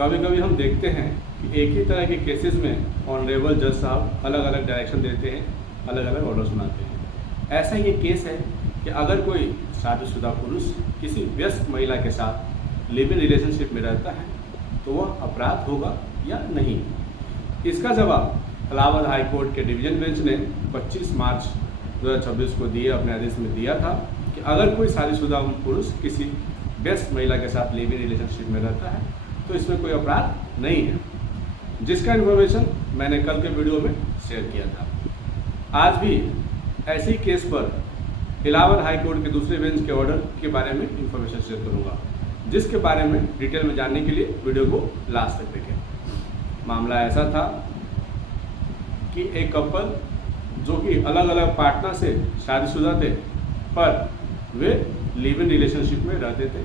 कभी कभी हम देखते हैं कि एक ही तरह के केसेस में ऑनरेबल जज साहब अलग अलग डायरेक्शन देते हैं, अलग अलग ऑर्डर सुनाते हैं। ऐसा ये केस है कि अगर कोई शादीशुदा पुरुष किसी व्यस्त महिला के साथ लिव इन रिलेशनशिप में रहता है तो वह अपराध होगा या नहीं। इसका जवाब इलाहाबाद हाई कोर्ट के डिवीजन बेंच ने 25 मार्च 2026 को दिए अपने आदेश में दिया था कि अगर कोई शादीशुदा पुरुष किसी व्यस्त महिला के साथ लिव इन रिलेशनशिप में रहता है तो इसमें कोई अपराध नहीं है, जिसका इन्फॉर्मेशन मैंने कल के वीडियो में शेयर किया था। आज भी ऐसे ही केस पर इलाहाबाद हाई कोर्ट के दूसरे बेंच के ऑर्डर के बारे में इंफॉर्मेशन शेयर करूंगा, जिसके बारे में डिटेल में जानने के लिए वीडियो को लास्ट तक देखें। मामला ऐसा था कि एक कपल जो कि अलग अलग पार्टनर से शादीशुदा थे पर वे लिव इन रिलेशनशिप में रहते थे,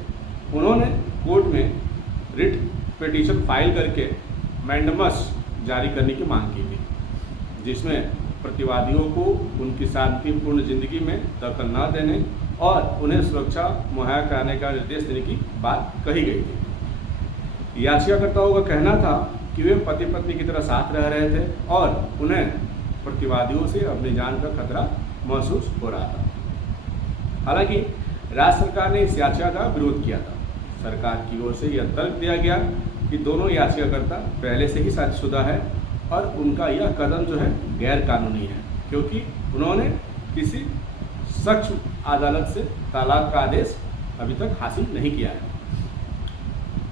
उन्होंने कोर्ट में रिट पिटीशन फाइल करके मैंडमस जारी करने की मांग की थी, जिसमें प्रतिवादियों को उनकी शांतिपूर्ण जिंदगी में दखल न देने और उन्हें सुरक्षा मुहैया कराने का निर्देश देने की बात कही गई थी। याचिकाकर्ताओं का कहना था कि वे पति पत्नी की तरह साथ रह रहे थे और उन्हें प्रतिवादियों से अपनी जान का खतरा महसूस हो रहा था। हालांकि राज्य सरकार ने इस याचिका का विरोध किया था। सरकार की ओर से यह तर्क दिया गया कि दोनों याचिकाकर्ता पहले से ही शादीशुदा है और उनका यह कदम जो है गैर कानूनी है, क्योंकि उन्होंने किसी सक्षम अदालत से तलाक का आदेश अभी तक हासिल नहीं किया है।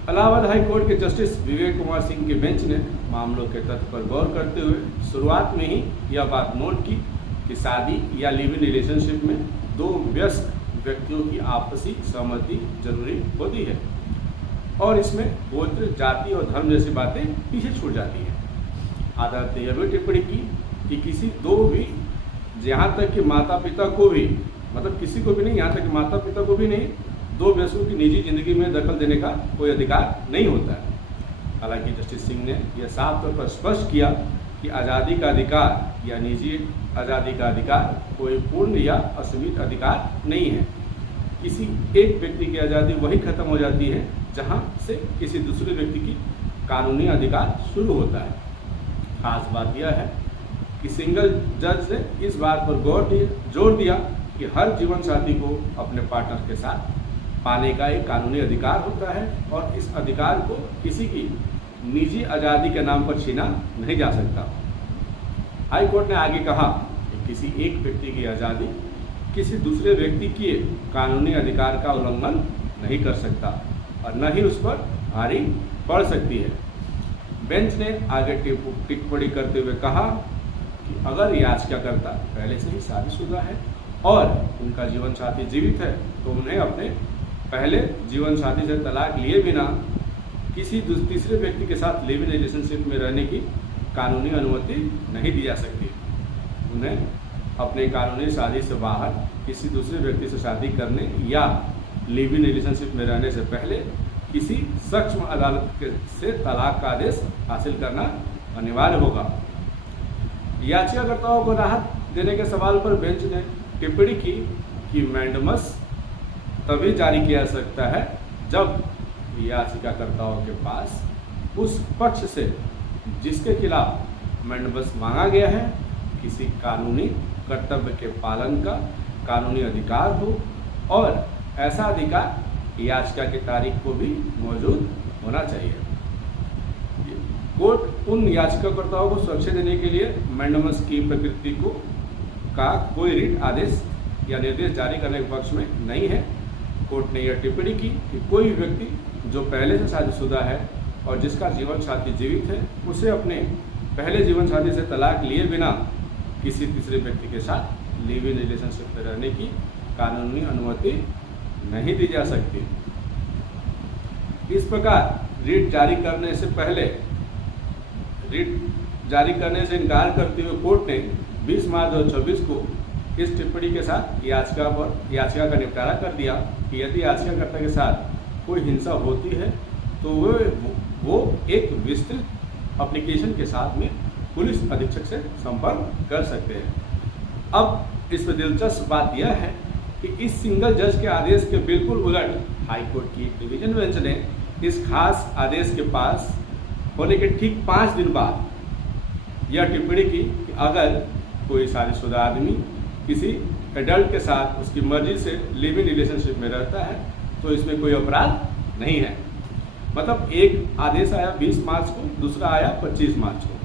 इलाहाबाद हाई कोर्ट के जस्टिस विवेक कुमार सिंह के बेंच ने मामलों के तथ्य पर गौर करते हुए शुरुआत में ही यह बात नोट की कि शादी या लिव इन रिलेशनशिप में दो व्यस्त व्यक्तियों की आपसी सहमति जरूरी होती है और इसमें गोत्र, जाति और धर्म जैसी बातें पीछे छूट जाती हैं। अदालत ने यह भी टिप्पणी की कि किसी दो भी, यहाँ तक कि माता पिता को भी, मतलब किसी को भी नहीं, यहाँ तक कि माता पिता को भी नहीं, दो व्यक्तियों की निजी जिंदगी में दखल देने का कोई अधिकार नहीं होता है। हालांकि जस्टिस सिंह ने यह साफ तौर पर स्पष्ट किया कि आज़ादी का अधिकार या निजी आज़ादी का अधिकार कोई पूर्ण या असीमित अधिकार नहीं है। किसी एक व्यक्ति की आज़ादी वही खत्म हो जाती है जहां से किसी दूसरे व्यक्ति की कानूनी अधिकार शुरू होता है। खास बात यह है कि सिंगल जज ने इस बात पर जोर दिया कि हर जीवन साथी को अपने पार्टनर के साथ पाने का एक कानूनी अधिकार होता है और इस अधिकार को किसी की निजी आज़ादी के नाम पर छीना नहीं जा सकता। हाई कोर्ट ने आगे कहा कि किसी एक व्यक्ति की आज़ादी किसी दूसरे व्यक्ति के कानूनी अधिकार का उल्लंघन नहीं कर सकता और न ही उस पर भारी पड़ सकती है। बेंच ने आगे टिप्पणी करते हुए कहा कि अगर याचिकाकर्ता पहले से ही शादीशुदा है और उनका जीवन साथी जीवित है तो उन्हें अपने पहले जीवन साथी से तलाक लिए बिना किसी तीसरे व्यक्ति के साथ लिव इन रिलेशनशिप में रहने की कानूनी अनुमति नहीं दी जा सकती। उन्हें अपने कानूनी शादी से बाहर किसी दूसरे व्यक्ति से शादी करने या लिव इन रिलेशनशिप में रहने से पहले किसी सक्षम अदालत से तलाक का आदेश हासिल करना अनिवार्य होगा। याचिकाकर्ताओं को राहत देने के सवाल पर बेंच ने टिप्पणी की कि मैंडमस तभी जारी किया जा सकता है जब याचिकाकर्ताओं के पास उस पक्ष से जिसके खिलाफ मैंडमस मांगा गया है किसी कानूनी कर्तव्य के पालन का कानूनी अधिकार हो और ऐसा अधिकार याचिका की तारीख को भी मौजूद होना चाहिए। कोर्ट उन याचिकाकर्ताओं को सुरक्षा देने के लिए मैंडमस की प्रकृति का कोई रिट आदेश या निर्देश जारी करने के पक्ष में नहीं है। कोर्ट ने यह टिप्पणी की कि कोई व्यक्ति जो पहले से शादीशुदा है और जिसका जीवन साथी जीवित है उसे अपने पहले जीवन साथी से तलाक लिए बिना किसी तीसरे व्यक्ति के साथ लिव इन रिलेशनशिप में रहने की कानूनी अनुमति नहीं दी जा सकती। इस प्रकार रिट जारी करने से इनकार करते हुए कोर्ट ने 20 मार्च 2026 को इस टिप्पणी के साथ याचिका का निपटारा कर दिया कि यदि याचिकाकर्ता के साथ कोई हिंसा होती है तो वो एक विस्तृत एप्लीकेशन के साथ में पुलिस अधीक्षक से संपर्क कर सकते हैं। अब इसमें दिलचस्प बात यह है कि इस सिंगल जज के आदेश के बिल्कुल उलट हाईकोर्ट की डिवीजन बेंच ने इस खास आदेश के पास होने के ठीक 5 दिन बाद यह टिप्पणी की कि अगर कोई शादीशुदा आदमी किसी एडल्ट के साथ उसकी मर्जी से लिव इन रिलेशनशिप में रहता है तो इसमें कोई अपराध नहीं है। मतलब एक आदेश आया 20 मार्च को, दूसरा आया 25 मार्च को।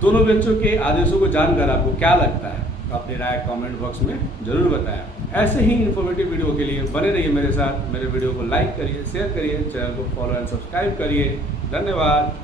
दोनों बेंचों के आदेशों को जानकर आपको क्या लगता है, तो अपनी राय कमेंट बॉक्स में जरूर बताएं। ऐसे ही इन्फॉर्मेटिव वीडियो के लिए बने रहिए मेरे साथ। मेरे वीडियो को लाइक करिए, शेयर करिए, चैनल को फॉलो एंड सब्सक्राइब करिए। धन्यवाद।